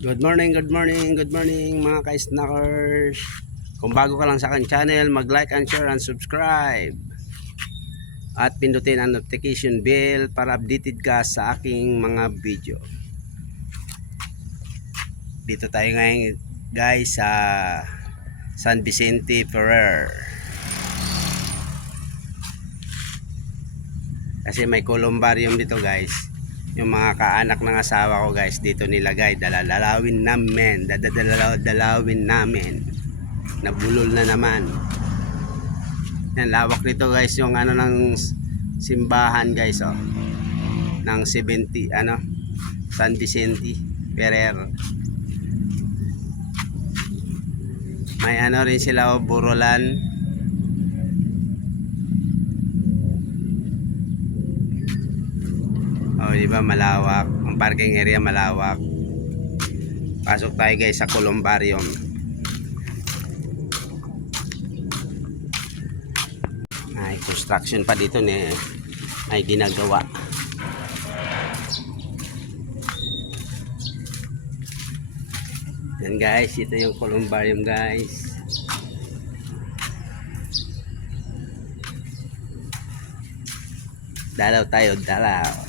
Good morning, good morning, good morning mga ka-snackers. Kung bago ka lang sa akin channel, mag-like and share and subscribe. At pindutin ang notification bell para updated ka sa aking mga video. Dito tayo ngayon guys sa San Vicente Ferrer. Kasi may columbarium dito guys. Yung mga kaanak ng asawa ko guys dito nilagay, dalalawin namin, dalawin namin, nabulol na naman. Yan, lawak nito guys yung ano ng simbahan guys ng 70 San Vicente Ferrer. May ano rin sila burolan. Di ba malawak ang parking area, malawak. Pasok tayo guys sa columbarium. Ay, construction pa dito ay ginagawa. Yan guys, ito yung columbarium guys. Dalaw tayo, dalaw.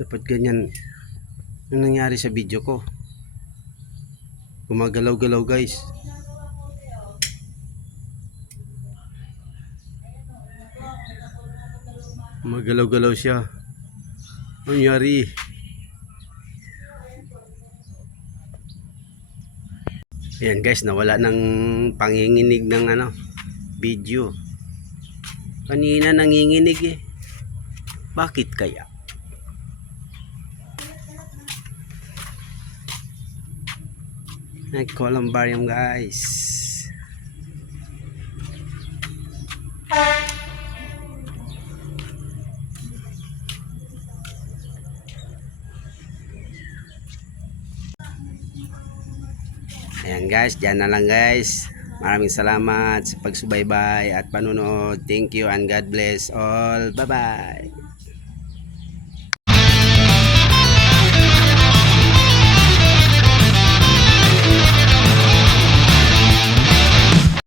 Dapat ganyan yung nangyari sa video ko. Gumagalaw-galaw guys. Gumagalaw-galaw siya. Ano nangyari? Yan guys, nawala ng panginginig ng video. Kanina nanginginig Bakit kaya? Columbarium guys. Ayan guys, dyan na lang guys. Maraming salamat sa pagsubaybay at panunood. Thank you and God bless all. Bye bye.